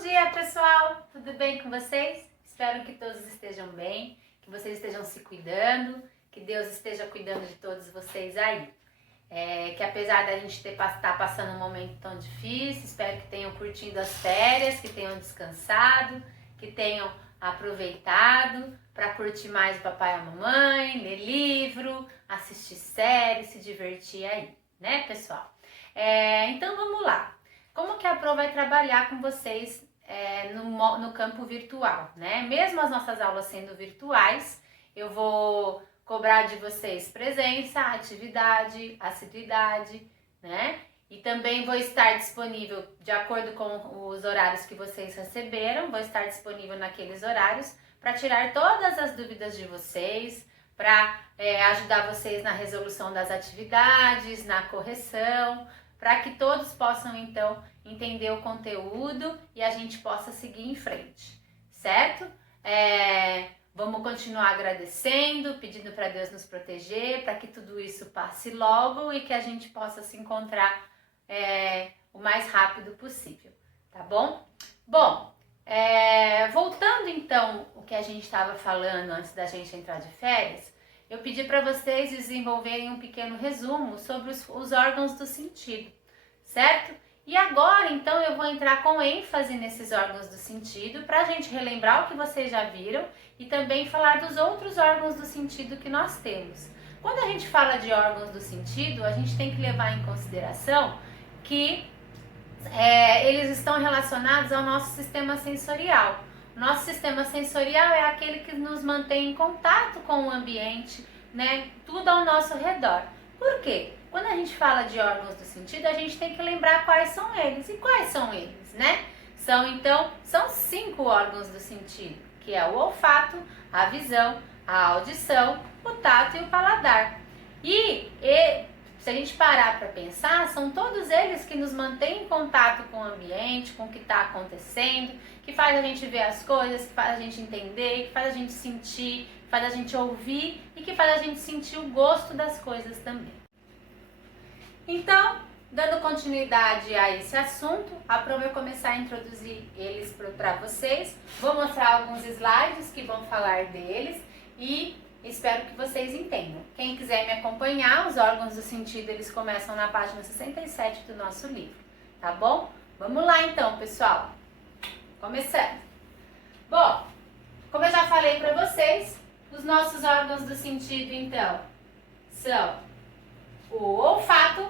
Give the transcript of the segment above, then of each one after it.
dia, pessoal! Tudo bem com vocês? Espero que todos estejam bem, que vocês estejam se cuidando, que Deus esteja cuidando de todos vocês aí. Que apesar da gente estar passando um momento tão difícil, espero que tenham curtido as férias, que tenham descansado, que tenham aproveitado para curtir mais o papai e a mamãe, ler livro, assistir séries, se divertir aí, né, pessoal? Então vamos lá. Como que a Pro vai trabalhar com vocês no campo virtual, né? Mesmo as nossas aulas sendo virtuais, eu vou cobrar de vocês presença, atividade, assiduidade, né? E também vou estar disponível de acordo com os horários que vocês receberam, vou estar disponível naqueles horários para tirar todas as dúvidas de vocês, para ajudar vocês na resolução das atividades, na correção, para que todos possam então entender o conteúdo e a gente possa seguir em frente, certo? Vamos continuar agradecendo, pedindo para Deus nos proteger, para que tudo isso passe logo e que a gente possa se encontrar o mais rápido possível, tá bom? Bom, voltando então o que a gente estava falando antes da gente entrar de férias, eu pedi para vocês desenvolverem um pequeno resumo sobre os órgãos do sentido, certo? E agora, então, eu vou entrar com ênfase nesses órgãos do sentido para a gente relembrar o que vocês já viram e também falar dos outros órgãos do sentido que nós temos. Quando a gente fala de órgãos do sentido, a gente tem que levar em consideração que eles estão relacionados ao nosso sistema sensorial. O nosso sistema sensorial é aquele que nos mantém em contato com o ambiente, né? Tudo ao nosso redor. Por quê? Quando a gente fala de órgãos do sentido, a gente tem que lembrar quais são eles. E quais são eles, né? São 5 órgãos do sentido, que é o olfato, a visão, a audição, o tato e o paladar. E se a gente parar para pensar, são todos eles que nos mantêm em contato com o ambiente, com o que está acontecendo, que faz a gente ver as coisas, que faz a gente entender, que faz a gente sentir, que faz a gente ouvir e que faz a gente sentir o gosto das coisas também. Então, dando continuidade a esse assunto, a Pro vai começar a introduzir eles para vocês. Vou mostrar alguns slides que vão falar deles e espero que vocês entendam. Quem quiser me acompanhar, os órgãos do sentido, eles começam na página 67 do nosso livro, tá bom? Vamos lá então, pessoal. Começando. Bom, como eu já falei para vocês, os nossos órgãos do sentido, então, são o olfato,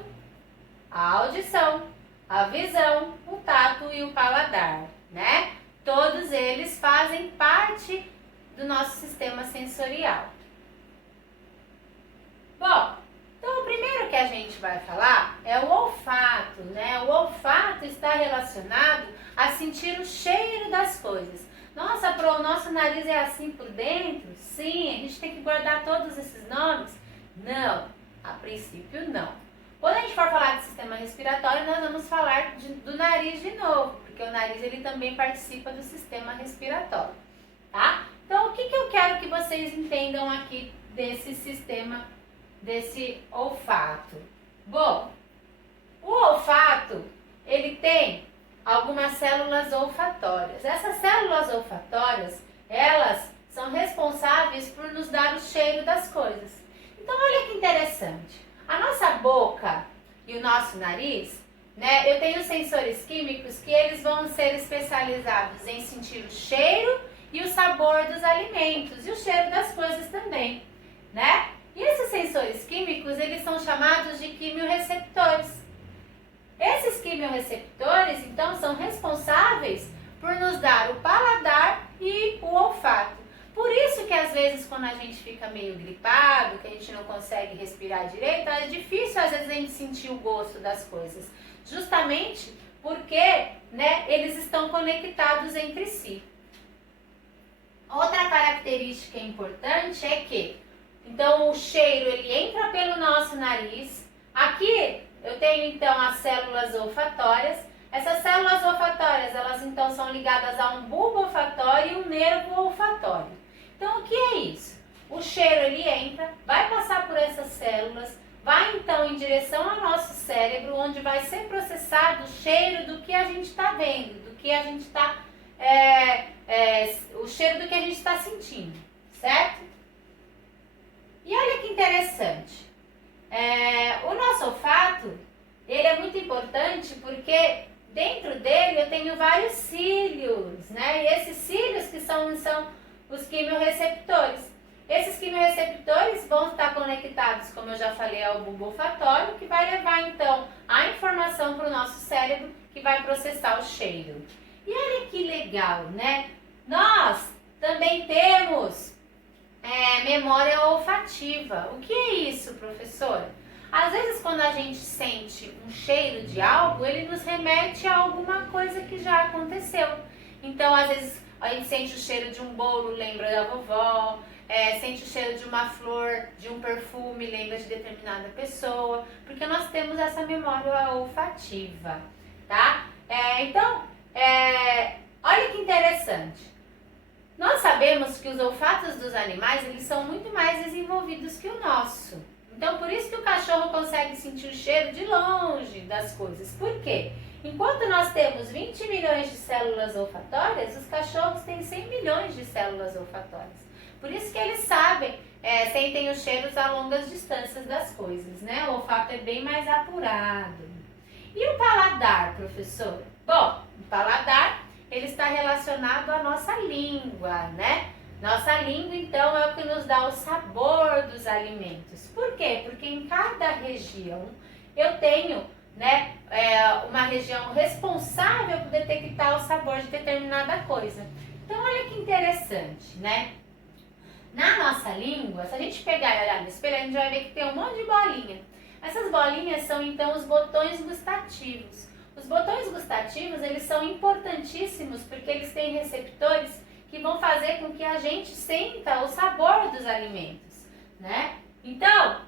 a audição, a visão, o tato e o paladar, né? Todos eles fazem parte do nosso sistema sensorial. Bom, então o primeiro que a gente vai falar é o olfato, né? O olfato está relacionado a sentir o cheiro das coisas. Nossa, Pro, o nosso nariz é assim por dentro? Sim, a gente tem que guardar todos esses nomes? Não, a princípio não. Quando a gente for falar de sistema respiratório, nós vamos falar do nariz de novo, porque o nariz ele também participa do sistema respiratório, tá? Então, o que eu quero que vocês entendam aqui desse sistema, desse olfato? Bom, o olfato, ele tem algumas células olfatórias. Essas células olfatórias, elas são responsáveis por nos dar o cheiro das coisas. Então, olha que interessante. A nossa boca e o nosso nariz, né? Eu tenho sensores químicos que eles vão ser especializados em sentir o cheiro e o sabor dos alimentos e o cheiro das coisas também, né? E esses sensores químicos, eles são chamados de quimiorreceptores. Esses quimiorreceptores, então, são responsáveis por nos dar o paladar e o olfato. Por isso que às vezes quando a gente fica meio gripado, que a gente não consegue respirar direito, é difícil às vezes a gente sentir o gosto das coisas. Justamente porque, né, eles estão conectados entre si. Outra característica importante é que, então o cheiro ele entra pelo nosso nariz. Aqui eu tenho então as células olfatórias. Essas células olfatórias, elas então são ligadas a um bulbo olfatório e um nervo olfatório. Então, o que é isso? O cheiro ele entra, vai passar por essas células, vai então em direção ao nosso cérebro, onde vai ser processado o cheiro do que a gente está vendo, do que a gente está, o cheiro do que a gente está sentindo, certo? E olha que interessante, o nosso olfato, ele é muito importante porque dentro dele eu tenho vários cílios, né? E esses cílios que são os quimiorreceptores. Esses quimiorreceptores vão estar conectados, como eu já falei, ao bulbo olfatório, que vai levar então a informação para o nosso cérebro, que vai processar o cheiro. E olha que legal, né? Nós também temos memória olfativa. O que é isso, professora? Às vezes, quando a gente sente um cheiro de algo, ele nos remete a alguma coisa que já aconteceu. Então, às vezes, a gente sente o cheiro de um bolo, lembra da vovó, sente o cheiro de uma flor, de um perfume, lembra de determinada pessoa, porque nós temos essa memória olfativa, tá? Então, olha que interessante. Nós sabemos que os olfatos dos animais, eles são muito mais desenvolvidos que o nosso. Então, por isso que o cachorro consegue sentir o cheiro de longe das coisas. Por quê? Enquanto nós temos 20 milhões de células olfatórias, os cachorros têm 100 milhões de células olfatórias. Por isso que eles sabem, sentem os cheiros a longas distâncias das coisas, né? O olfato é bem mais apurado. E o paladar, professora? Bom, o paladar, ele está relacionado à nossa língua, né? Nossa língua, então, é o que nos dá o sabor dos alimentos. Por quê? Porque em cada região eu tenho, né, uma região responsável por detectar o sabor de determinada coisa. Então, olha que interessante, né? Na nossa língua, se a gente pegar e olhar no espelho, a gente vai ver que tem um monte de bolinha. Essas bolinhas são, então, os botões gustativos. Os botões gustativos, eles são importantíssimos porque eles têm receptores que vão fazer com que a gente sinta o sabor dos alimentos, né? Então,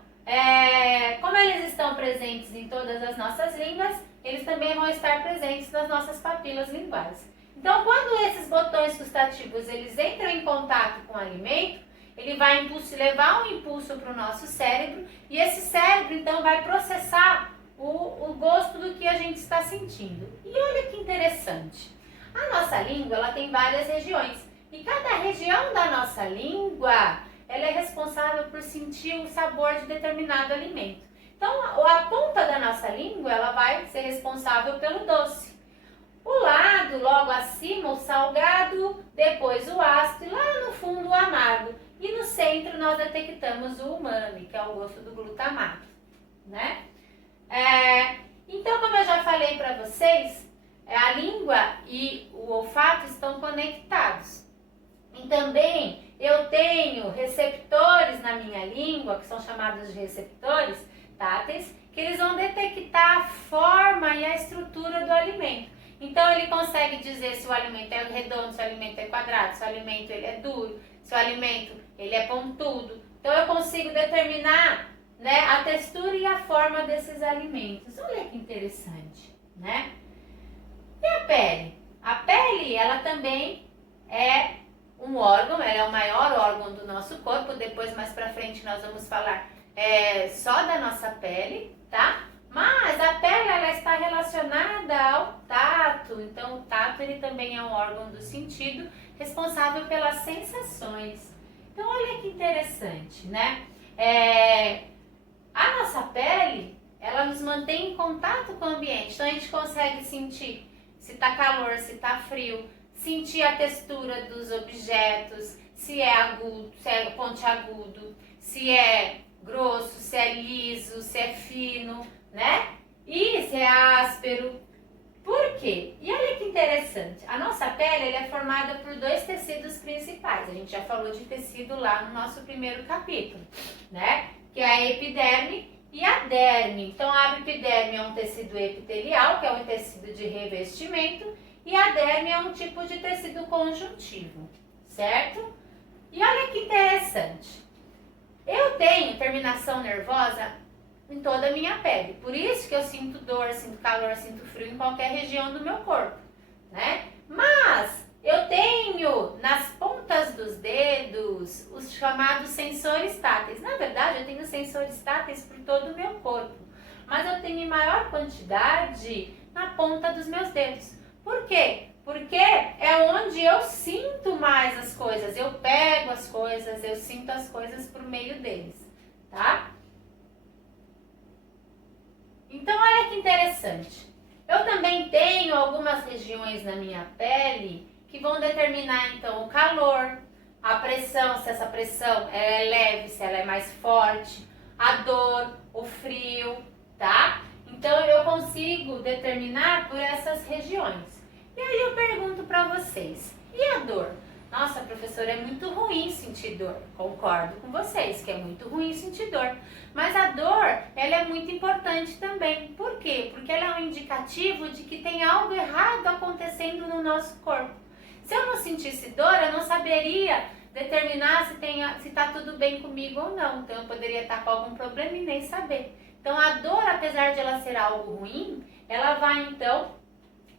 como eles estão presentes em todas as nossas línguas, eles também vão estar presentes nas nossas papilas linguais. Então, quando esses botões gustativos eles entram em contato com o alimento, ele vai levar um impulso para o nosso cérebro e esse cérebro, então, vai processar o gosto do que a gente está sentindo. E olha que interessante, a nossa língua ela tem várias regiões. E cada região da nossa língua, ela é responsável por sentir o sabor de determinado alimento. Então, a ponta da nossa língua, ela vai ser responsável pelo doce. O lado, logo acima, o salgado, depois o ácido e lá no fundo o amargo. E no centro nós detectamos o umami, que é o gosto do glutamato, né? Então, como eu já falei para vocês, a língua e o olfato estão conectados. E também eu tenho receptores na minha língua, que são chamados de receptores táteis, que eles vão detectar a forma e a estrutura do alimento. Então ele consegue dizer se o alimento é redondo, se o alimento é quadrado, se o alimento ele é duro, se o alimento ele é pontudo. Então eu consigo determinar, né, a textura e a forma desses alimentos. Olha que interessante, né? E a pele? A pele, ela também é um órgão, ela é o maior órgão do nosso corpo. Depois, mais pra frente, nós vamos falar só da nossa pele, tá? Mas a pele, ela está relacionada ao tato. Então, o tato, ele também é um órgão do sentido, responsável pelas sensações. Então, olha que interessante, né? A nossa pele, ela nos mantém em contato com o ambiente. Então, a gente consegue sentir se tá calor, se tá frio, sentir a textura dos objetos, se é agudo, se é pontiagudo, se é grosso, se é liso, se é fino, né? E se é áspero. Por quê? E olha que interessante, a nossa pele ela é formada por dois tecidos principais. A gente já falou de tecido lá no nosso primeiro capítulo, né? Que é a epiderme e a derme. Então a epiderme é um tecido epitelial, que é um tecido de revestimento, e a derme é um tipo de tecido conjuntivo, certo? E olha que interessante, eu tenho terminação nervosa em toda a minha pele, por isso que eu sinto dor, sinto calor, sinto frio em qualquer região do meu corpo, né? Mas eu tenho nas pontas dos dedos os chamados sensores táteis. Na verdade, eu tenho sensores táteis por todo o meu corpo, mas eu tenho em maior quantidade na ponta dos meus dedos. Por quê? Porque é onde eu sinto mais as coisas, eu pego as coisas, eu sinto as coisas por meio deles, tá? Então, olha que interessante. Eu também tenho algumas regiões na minha pele que vão determinar, então, o calor, a pressão, se essa pressão é leve, se ela é mais forte, a dor, o frio, tá? Então, eu consigo determinar por essas regiões. E aí eu pergunto para vocês, e a dor? Nossa, professora, é muito ruim sentir dor. Concordo com vocês que é muito ruim sentir dor. Mas a dor, ela é muito importante também. Por quê? Porque ela é um indicativo de que tem algo errado acontecendo no nosso corpo. Se eu não sentisse dor, eu não saberia determinar se está tudo bem comigo ou não. Então eu poderia estar com algum problema e nem saber. Então a dor, apesar de ela ser algo ruim, ela vai então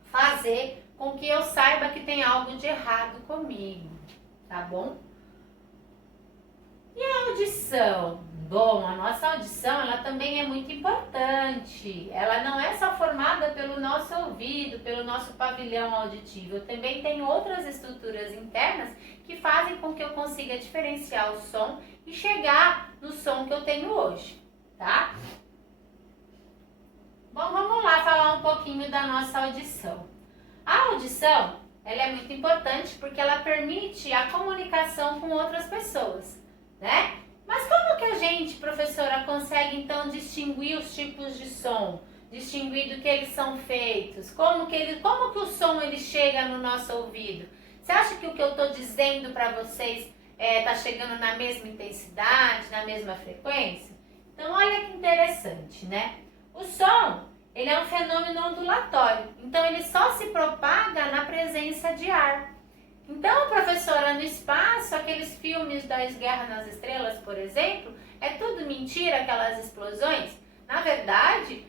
fazer com que eu saiba que tem algo de errado comigo, tá bom? E a audição? Bom, a nossa audição, ela também é muito importante. Ela não é só formada pelo nosso ouvido, pelo nosso pavilhão auditivo. Eu também tenho outras estruturas internas que fazem com que eu consiga diferenciar o som e chegar no som que eu tenho hoje, tá? Bom, vamos lá falar um pouquinho da nossa audição. A audição, ela é muito importante porque ela permite a comunicação com outras pessoas, né? Mas como que a gente, professora, consegue então distinguir os tipos de som? Distinguir do que eles são feitos? Como que o som ele chega no nosso ouvido? Você acha que o que eu estou dizendo para vocês está chegando na mesma intensidade, na mesma frequência? Então olha que interessante, né? O som, ele é um fenômeno ondulatório, então ele só se propaga na presença de ar. Então, professora, no espaço, aqueles filmes das Guerras nas Estrelas, por exemplo, é tudo mentira, aquelas explosões? Na verdade,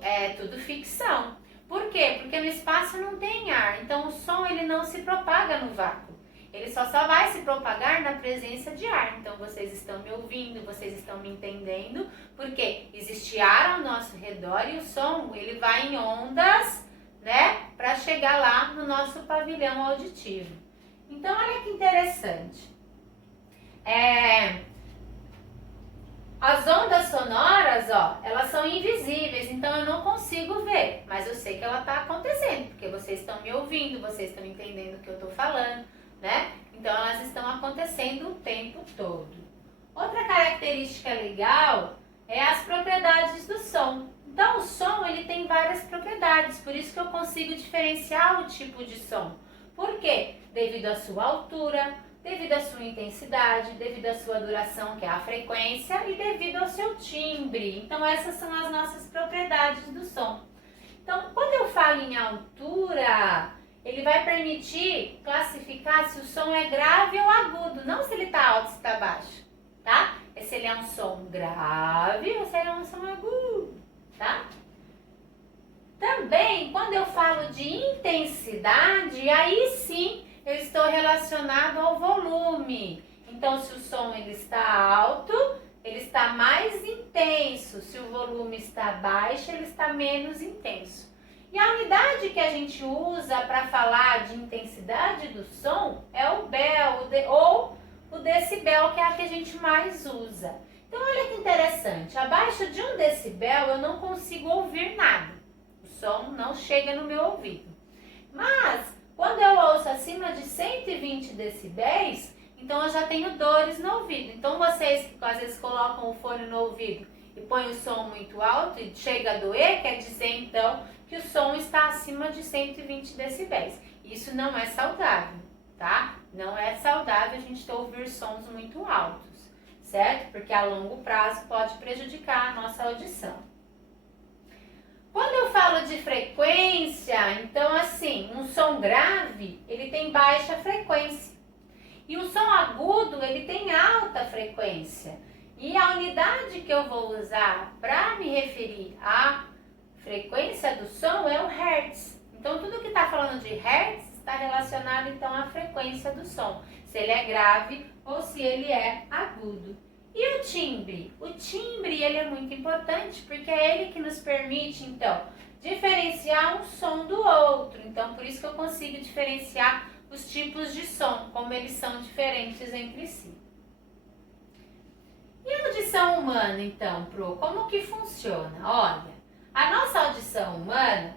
é tudo ficção. Por quê? Porque no espaço não tem ar, então o som ele não se propaga no vácuo. Ele só vai se propagar na presença de ar. Então, vocês estão me ouvindo, vocês estão me entendendo, porque existe ar ao nosso redor e o som, ele vai em ondas, né, para chegar lá no nosso pavilhão auditivo. Então, olha que interessante. As ondas sonoras, ó, elas são invisíveis, então eu não consigo ver, mas eu sei que ela está acontecendo, porque vocês estão me ouvindo, vocês estão entendendo o que eu estou falando, né? Então elas estão acontecendo o tempo todo. Outra característica legal é as propriedades do som. Então o som ele tem várias propriedades, por isso que eu consigo diferenciar o tipo de som. Por quê? Devido à sua altura, devido à sua intensidade, devido à sua duração, que é a frequência, e devido ao seu timbre. Então essas são as nossas propriedades do som. Então quando eu falo em altura, ele vai permitir classificar se o som é grave ou agudo, não se ele está alto ou se está baixo, tá? É se ele é um som grave ou se ele é um som agudo, tá? Também, quando eu falo de intensidade, aí sim eu estou relacionado ao volume. Então, se o som ele está alto, ele está mais intenso. Se o volume está baixo, ele está menos intenso. E a unidade que a gente usa para falar de intensidade do som é o Bel, ou o decibel, que é a que a gente mais usa. Então, olha que interessante. Abaixo de 1 decibel, eu não consigo ouvir nada. O som não chega no meu ouvido. Mas, quando eu ouço acima de 120 decibéis, então eu já tenho dores no ouvido. Então, vocês que às vezes colocam o fone no ouvido e põem o som muito alto e chega a doer, quer dizer então que o som está acima de 120 decibéis. Isso não é saudável, tá? Não é saudável a gente ouvir sons muito altos, certo? Porque a longo prazo pode prejudicar a nossa audição. Quando eu falo de frequência, então assim, um som grave, ele tem baixa frequência. E o som agudo, ele tem alta frequência. E a unidade que eu vou usar para me referir à frequência do som é o Hertz. Então, tudo que está falando de Hertz está relacionado então à frequência do som. Se ele é grave ou se ele é agudo. E o timbre? O timbre ele é muito importante porque é ele que nos permite, então, diferenciar um som do outro. Então, por isso que eu consigo diferenciar os tipos de som, como eles são diferentes entre si. E a audição humana, então, Pro? Como que funciona? Olha, a nossa audição humana,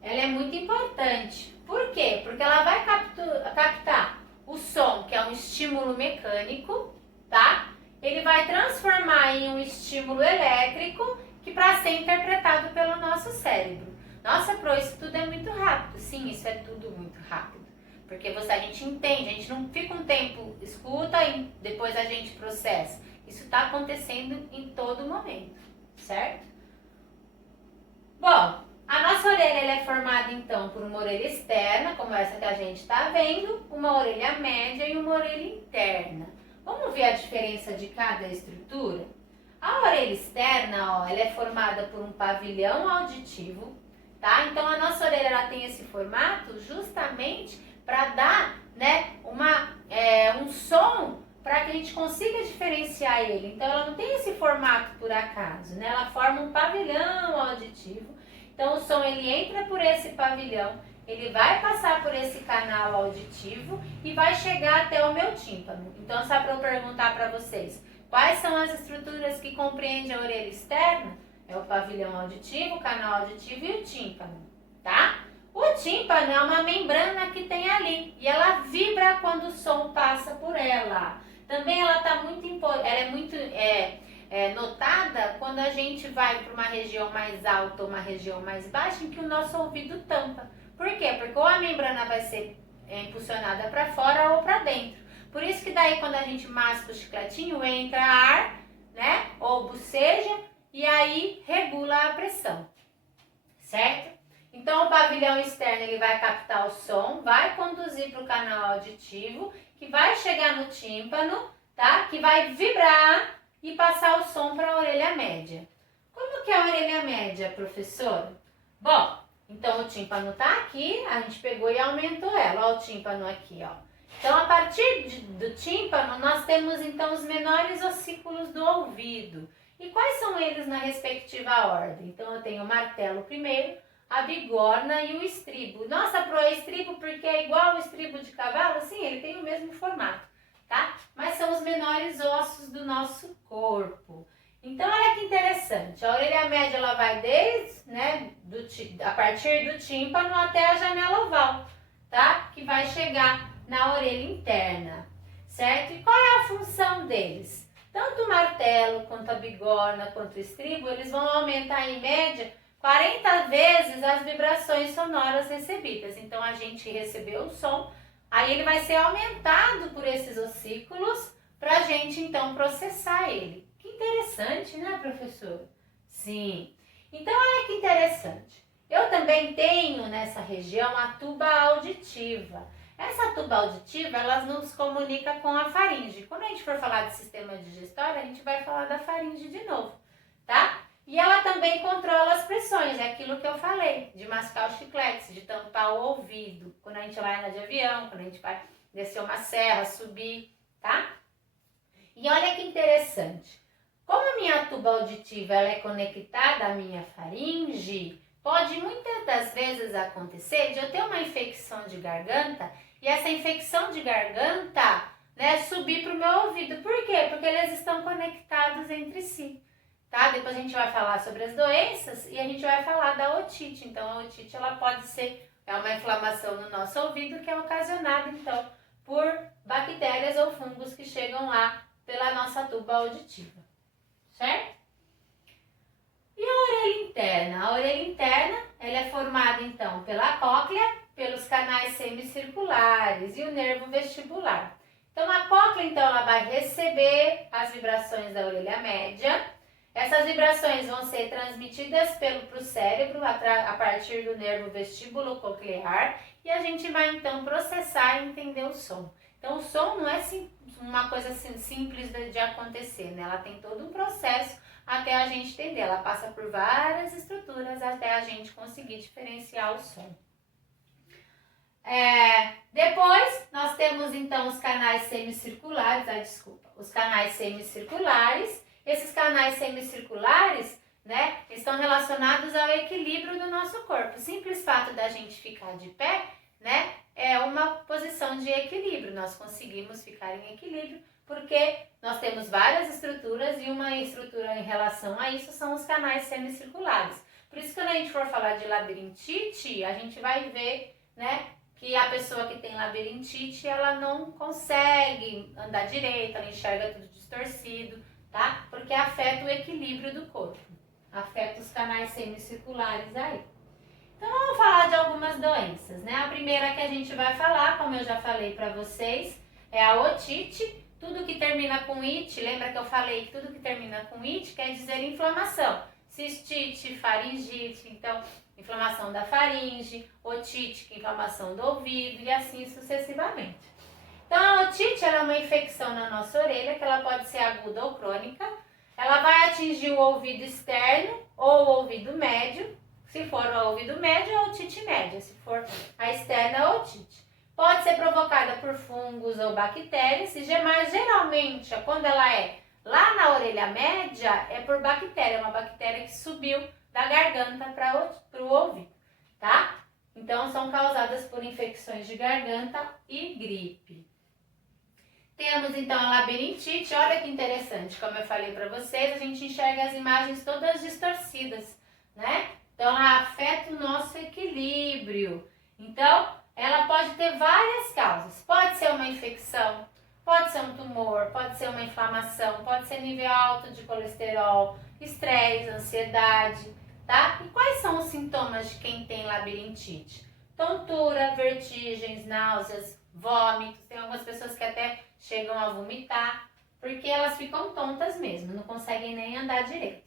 ela é muito importante. Por quê? Porque ela vai captar o som, que é um estímulo mecânico, tá? Ele vai transformar em um estímulo elétrico, que para ser interpretado pelo nosso cérebro. Nossa, Pro, isso tudo é muito rápido. Sim, isso é tudo muito rápido. Porque a gente entende, a gente não fica um tempo, escuta e depois a gente processa. Isso está acontecendo em todo momento, certo? Bom, a nossa orelha ela é formada então por uma orelha externa, como essa que a gente está vendo, uma orelha média e uma orelha interna. Vamos ver a diferença de cada estrutura? A orelha externa, ó, ela é formada por um pavilhão auditivo, tá? Então a nossa orelha ela tem esse formato justamente para dar, né, um som para que a gente consiga diferenciar ele. Então ela não tem esse formato por acaso, né? Ela forma um pavilhão auditivo. Então o som ele entra por esse pavilhão, ele vai passar por esse canal auditivo e vai chegar até o meu tímpano. Então só para eu perguntar para vocês, quais são as estruturas que compreendem a orelha externa? É o pavilhão auditivo, o canal auditivo e o tímpano, tá? O tímpano é uma membrana que tem ali e ela vibra quando o som passa por ela. Também ela é muito notada quando a gente vai para uma região mais alta ou uma região mais baixa em que o nosso ouvido tampa. Por quê? Porque ou a membrana vai ser impulsionada para fora ou para dentro. Por isso que daí quando a gente masca o chicletinho entra ar, né? Ou boceja e aí regula a pressão, certo? Então o pavilhão externo ele vai captar o som, vai conduzir para o canal auditivo, que vai chegar no tímpano, tá? Que vai vibrar e passar o som para a orelha média. Como que é a orelha média, professora? Bom, então o tímpano tá aqui, a gente pegou e aumentou ela. Ó o tímpano aqui, ó. Então a partir do tímpano nós temos então os menores ossículos do ouvido. E quais são eles na respectiva ordem? Então eu tenho o martelo primeiro, a bigorna e o estribo. Nossa, Pro, é estribo porque é igual ao estribo de cavalo? Sim, ele tem o mesmo formato, tá? Mas são os menores ossos do nosso corpo. Então, olha que interessante. A orelha média, ela vai desde, né, a partir do tímpano até a janela oval, tá? Que vai chegar na orelha interna, certo? E qual é a função deles? Tanto o martelo, quanto a bigorna, quanto o estribo, eles vão aumentar em média 40 vezes as vibrações sonoras recebidas. Então, a gente recebeu o som, aí ele vai ser aumentado por esses ossículos para a gente, então, processar ele. Que interessante, né, professor? Sim. Então, olha que interessante. Eu também tenho nessa região a tuba auditiva. Essa tuba auditiva, ela nos comunica com a faringe. Quando a gente for falar de sistema digestório, a gente vai falar da faringe de novo, tá? E ela também controla as pressões, é aquilo que eu falei, de mascar o chiclete, de tampar o ouvido, quando a gente vai andar de avião, quando a gente vai descer uma serra, subir, tá? E olha que interessante, como a minha tuba auditiva ela é conectada à minha faringe, pode muitas das vezes acontecer de eu ter uma infecção de garganta e essa infecção de garganta, né, subir para o meu ouvido. Por quê? Porque eles estão conectados entre si. Tá? Depois a gente vai falar sobre as doenças e a gente vai falar da otite. Então, a otite ela pode ser uma inflamação no nosso ouvido que é ocasionada, então, por bactérias ou fungos que chegam lá pela nossa tuba auditiva, certo? E a orelha interna? A orelha interna ela é formada, então, pela cóclea, pelos canais semicirculares e o nervo vestibular. Então, a cóclea, então, ela vai receber as vibrações da orelha média. Essas vibrações vão ser transmitidas para o cérebro a partir do nervo vestíbulo coclear e a gente vai então processar e entender o som. Então o som não é uma coisa assim, simples de acontecer, né? Ela tem todo um processo até a gente entender. Ela passa por várias estruturas até a gente conseguir diferenciar o som. Depois nós temos então os canais semicirculares, os canais semicirculares. Esses canais semicirculares, né, estão relacionados ao equilíbrio do nosso corpo. O simples fato da gente ficar de pé, né, é uma posição de equilíbrio. Nós conseguimos ficar em equilíbrio porque nós temos várias estruturas e uma estrutura em relação a isso são os canais semicirculares. Por isso que quando a gente for falar de labirintite, a gente vai ver, né, que a pessoa que tem labirintite, ela não consegue andar direito, ela enxerga tudo distorcido, tá? Porque afeta o equilíbrio do corpo, afeta os canais semicirculares aí. Então vamos falar de algumas doenças, né? A primeira que a gente vai falar, como eu já falei para vocês, é a otite. Tudo que termina com it, lembra que eu falei que tudo que termina com it quer dizer inflamação. Cistite, faringite, então inflamação da faringe, otite, que é inflamação do ouvido e assim sucessivamente. Então a otite é uma infecção na nossa orelha, que ela pode ser aguda ou crônica. Ela vai atingir o ouvido externo ou o ouvido médio. Se for o ouvido médio, é otite média. Se for a externa, é otite. Pode ser provocada por fungos ou bactérias, mas geralmente, quando ela é lá na orelha média, é por bactéria, uma bactéria que subiu da garganta para o ouvido, tá? Então, são causadas por infecções de garganta e gripe. Temos, então, a labirintite. Olha que interessante, como eu falei para vocês, a gente enxerga as imagens todas distorcidas, né? Então, ela afeta o nosso equilíbrio. Então, ela pode ter várias causas. Pode ser uma infecção, pode ser um tumor, pode ser uma inflamação, pode ser nível alto de colesterol, estresse, ansiedade, tá? E quais são os sintomas de quem tem labirintite? Tontura, vertigens, náuseas, vômitos. Tem algumas pessoas que até chegam a vomitar, porque elas ficam tontas mesmo, não conseguem nem andar direito,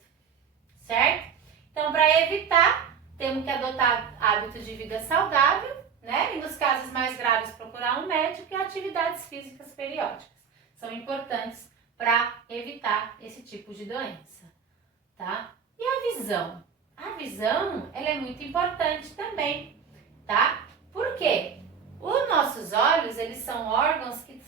certo? Então, para evitar, temos que adotar hábitos de vida saudável, né? E nos casos mais graves, procurar um médico e atividades físicas periódicas. São importantes para evitar esse tipo de doença, tá? E a visão? A visão, ela é muito importante também, tá? Por quê? Os nossos olhos, eles são órgãos que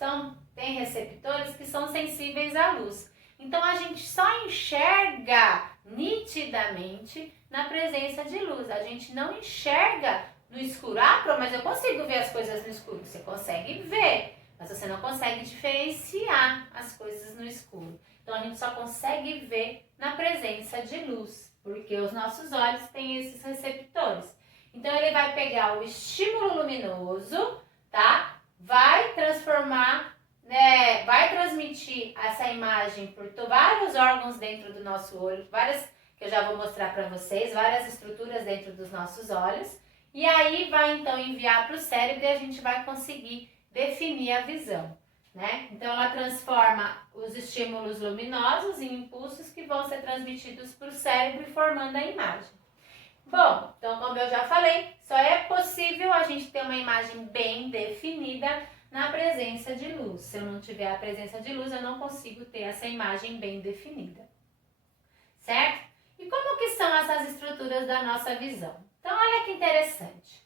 têm receptores que são sensíveis à luz. Então, a gente só enxerga nitidamente na presença de luz. A gente não enxerga no escuro. Ah, mas eu consigo ver as coisas no escuro. Você consegue ver, mas você não consegue diferenciar as coisas no escuro. Então, a gente só consegue ver na presença de luz, porque os nossos olhos têm esses receptores. Então, ele vai pegar o estímulo luminoso, tá? Vai transformar, né? Vai transmitir essa imagem por vários órgãos dentro do nosso olho, várias, que eu já vou mostrar para vocês, várias estruturas dentro dos nossos olhos. E aí vai então enviar para o cérebro e a gente vai conseguir definir a visão, né? Então ela transforma os estímulos luminosos em impulsos que vão ser transmitidos para o cérebro e formando a imagem. Bom, então como eu já falei, só é possível a gente ter uma imagem bem definida na presença de luz. Se eu não tiver a presença de luz, eu não consigo ter essa imagem bem definida, certo? E como que são essas estruturas da nossa visão? Então, olha que interessante.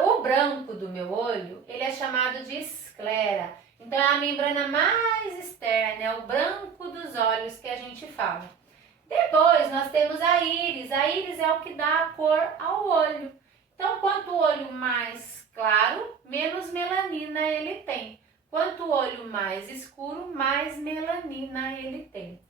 O branco do meu olho, ele é chamado de esclera. Então, é a membrana mais externa, é o branco dos olhos que a gente fala. Depois, nós temos a íris. A íris é o que dá a cor ao olho. Então, quanto o olho mais claro, menos melanina ele tem. Quanto o olho mais escuro, mais melanina ele tem.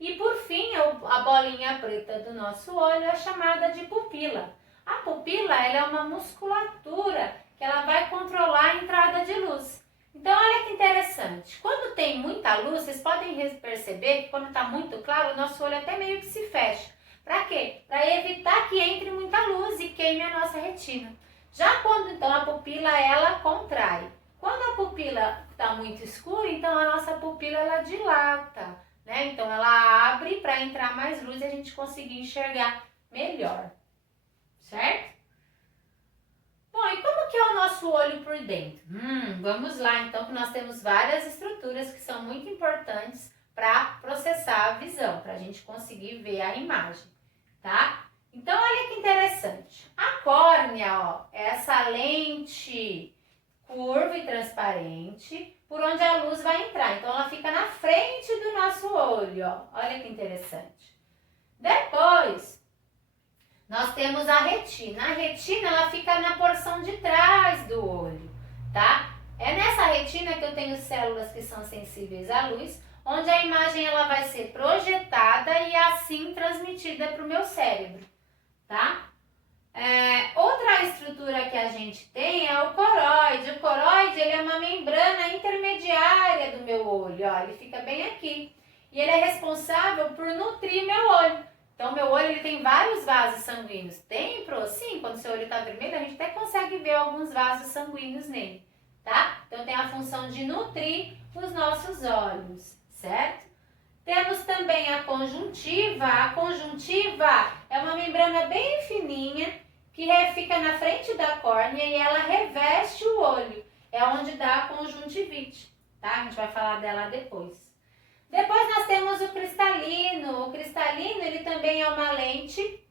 E, por fim, a bolinha preta do nosso olho é chamada de pupila. A pupila, ela é uma musculatura que ela vai controlar a entrada de luz. Então, olha que interessante. Quando tem muita luz, vocês podem perceber que quando está muito claro, o nosso olho até meio que se fecha. Para quê? Para evitar que entre muita luz e queime a nossa retina. Já quando, então, a pupila, ela contrai. Quando a pupila está muito escura, então a nossa pupila, ela dilata, né? Então, ela abre para entrar mais luz e a gente conseguir enxergar melhor. Certo? Bom, e como que é o nosso olho por dentro? Vamos lá, então, que nós temos várias estruturas que são muito importantes para processar a visão, para a gente conseguir ver a imagem, tá? Então, olha que interessante. A córnea, ó, é essa lente curva e transparente por onde a luz vai entrar. Então, ela fica na frente do nosso olho, ó. Olha que interessante. Depois, nós temos a retina. A retina, ela fica na porção de trás do olho, tá? É nessa retina que eu tenho células que são sensíveis à luz, onde a imagem ela vai ser projetada e assim transmitida para o meu cérebro, tá? Outra estrutura que a gente tem é o coroide. O coroide, ele é uma membrana intermediária do meu olho, ó, ele fica bem aqui. E ele é responsável por nutrir meu olho. Então, meu olho ele tem vários vasos sanguíneos. Tem, sim, quando seu olho está vermelho, a gente até consegue ver alguns vasos sanguíneos nele, tá? Então, tem a função de nutrir os nossos olhos, certo? Temos também a conjuntiva. A conjuntiva é uma membrana bem fininha que fica na frente da córnea e ela reveste o olho. É onde dá a conjuntivite, tá? A gente vai falar dela depois. Depois nós temos o cristalino. O cristalino, ele também é uma lente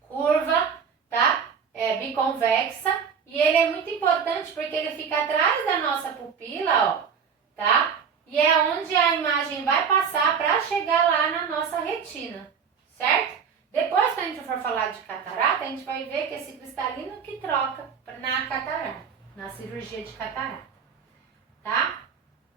curva, tá? É biconvexa. E ele é muito importante porque ele fica atrás da nossa pupila, ó, tá? E é onde a imagem vai passar para chegar lá na nossa retina, certo? Depois, quando a gente for falar de catarata, a gente vai ver que esse cristalino que troca na catarata, na cirurgia de catarata, tá?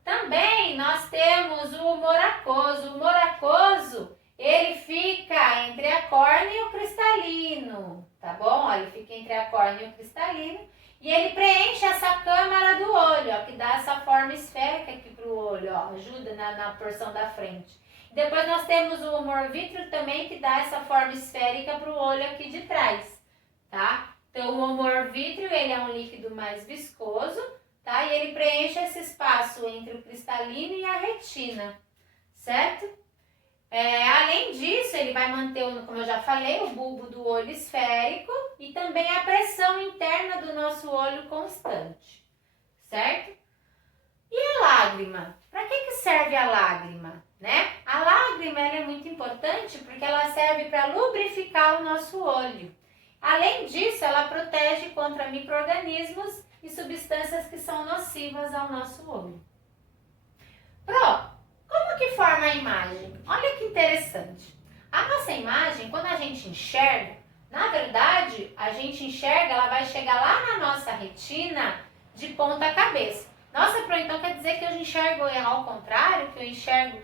Também nós temos o humor aquoso. O humor aquoso, ele fica entre a córnea e o cristalino, tá bom? Ó, ele fica entre a córnea e o cristalino e ele preenche essa câmara do olho, ó, que dá essa forma esférica aqui pro olho, ó, ajuda na porção da frente. Depois nós temos o humor vítreo também, que dá essa forma esférica pro olho aqui de trás, tá? Então o humor vítreo, ele é um líquido mais viscoso, tá? E ele preenche esse espaço entre o cristalino e a retina, certo? Além disso, ele vai manter, como eu já falei, o bulbo do olho esférico e também a pressão interna do nosso olho constante, certo? E a lágrima? Para que serve a lágrima, né? A lágrima ela é muito importante porque ela serve para lubrificar o nosso olho. Além disso, ela protege contra micro-organismos e substâncias que são nocivas ao nosso olho. Como que forma a imagem? Olha que interessante. A nossa imagem, quando a gente enxerga, na verdade, a gente enxerga, ela vai chegar lá na nossa retina de ponta cabeça. Nossa, então quer dizer que eu enxergo ao contrário, que eu enxergo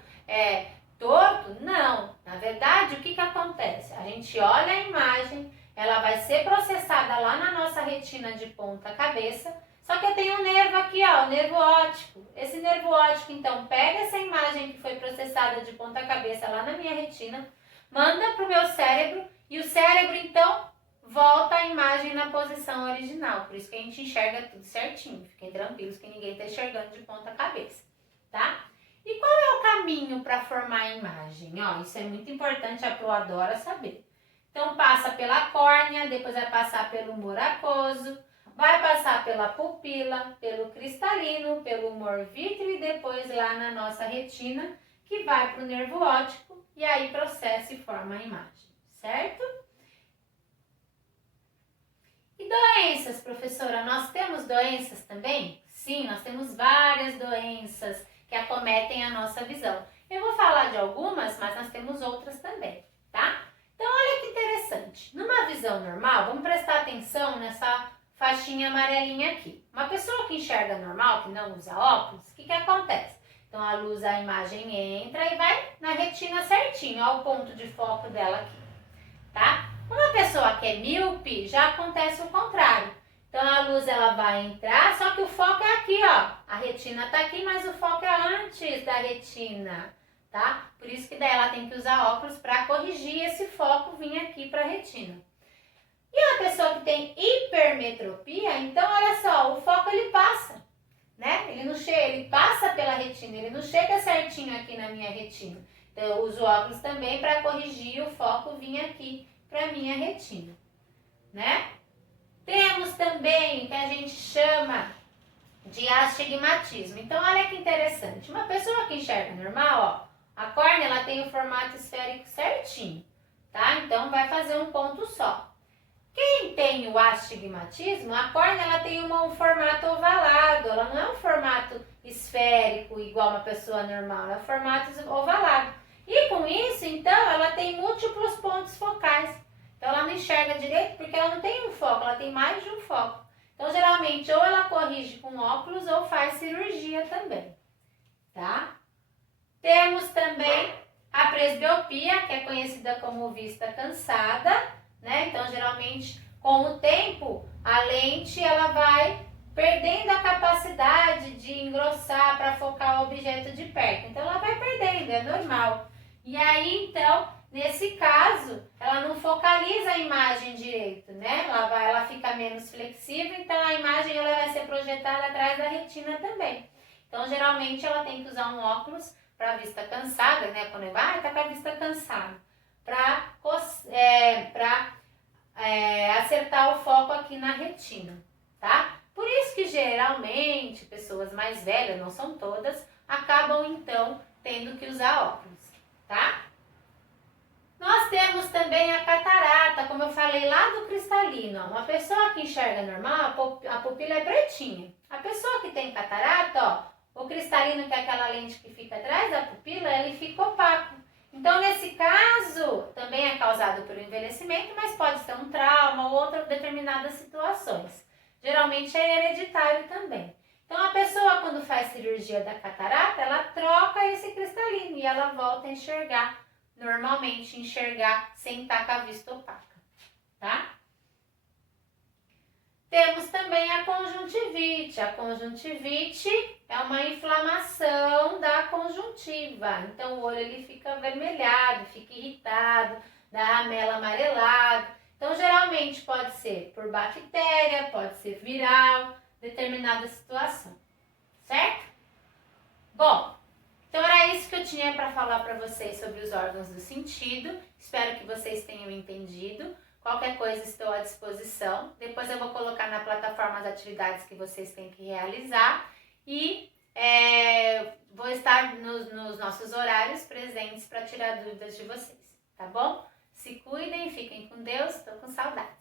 torto? Não. Na verdade, o que acontece? A gente olha a imagem, ela vai ser processada lá na nossa retina de ponta cabeça, só que eu tenho um nervo aqui, ó, o nervo óptico. Esse nervo óptico, então, pega essa imagem que foi processada de ponta cabeça lá na minha retina, manda para o meu cérebro e o cérebro, então, volta a imagem na posição original. Por isso que a gente enxerga tudo certinho. Fiquem tranquilos que ninguém está enxergando de ponta cabeça, tá? E qual é o caminho para formar a imagem? Ó, isso é muito importante, a Pro adora saber. Então, passa pela córnea, depois vai passar pelo humor aquoso, vai passar pela pupila, pelo cristalino, pelo humor vítreo e depois lá na nossa retina, que vai para o nervo óptico e aí processa e forma a imagem, certo? E doenças, professora? Nós temos doenças também? Sim, nós temos várias doenças que acometem a nossa visão. Eu vou falar de algumas, mas nós temos outras também, tá? Então, olha que interessante. Numa visão normal, vamos prestar atenção nessa faixinha amarelinha aqui. Uma pessoa que enxerga normal, que não usa óculos, o que acontece? Então, a luz, a imagem entra e vai na retina certinho, ó, o ponto de foco dela aqui, tá? Uma pessoa que é míope, já acontece o contrário. Então, a luz, ela vai entrar, só que o foco é aqui, ó. A retina tá aqui, mas o foco é antes da retina, tá? Por isso que daí ela tem que usar óculos para corrigir esse foco vir aqui para a retina. E a pessoa que tem hipermetropia, então olha só, o foco ele passa, né? Ele não chega, ele passa pela retina, ele não chega certinho aqui na minha retina. Então eu uso óculos também para corrigir o foco vir aqui para minha retina, né? Temos também o que a gente chama de astigmatismo. Então olha que interessante, uma pessoa que enxerga normal, ó, a córnea ela tem o formato esférico certinho, tá? Então vai fazer um ponto só. Quem tem o astigmatismo, a córnea ela tem um formato ovalado, ela não é um formato esférico igual uma pessoa normal, é um formato ovalado. E com isso, então, ela tem múltiplos pontos focais. Então, ela não enxerga direito porque ela não tem um foco, ela tem mais de um foco. Então, geralmente, ou ela corrige com óculos ou faz cirurgia também, tá? Temos também a presbiopia, que é conhecida como vista cansada, né? Então, geralmente, com o tempo, a lente ela vai perdendo a capacidade de engrossar para focar o objeto de perto. Então, ela vai perdendo, é normal. E aí, então, nesse caso, ela não focaliza a imagem direito, né? Ela fica menos flexível, então a imagem ela vai ser projetada atrás da retina também. Então, geralmente, ela tem que usar um óculos para vista cansada, né? Quando vai, tá com a vista cansada, para acertar o foco aqui na retina, tá? Por isso que geralmente pessoas mais velhas, não são todas, acabam então tendo que usar óculos, tá? Nós temos também a catarata, como eu falei lá do cristalino. Ó. Uma pessoa que enxerga normal, a pupila é pretinha. A pessoa que tem catarata, ó, o cristalino, que é aquela lente que fica atrás da pupila, ele fica opaco. Então, nesse caso, também é causado pelo envelhecimento, mas pode ser um trauma ou outras determinadas situações. Geralmente é hereditário também. Então, a pessoa, quando faz cirurgia da catarata, ela troca esse cristalino e ela volta a enxergar, normalmente enxergar sem estar com a vista opaca, tá? Temos também a conjuntivite. A conjuntivite é uma inflamação da conjuntiva. Então, o olho ele fica avermelhado, fica irritado, dá ramelo amarelado. Então, geralmente pode ser por bactéria, pode ser viral, determinada situação, certo? Bom, então era isso que eu tinha para falar para vocês sobre os órgãos do sentido. Espero que vocês tenham entendido. Qualquer coisa estou à disposição. Depois eu vou colocar na plataforma as atividades que vocês têm que realizar. E vou estar nos nossos horários presentes para tirar dúvidas de vocês, tá bom? Se cuidem, fiquem com Deus, estou com saudade.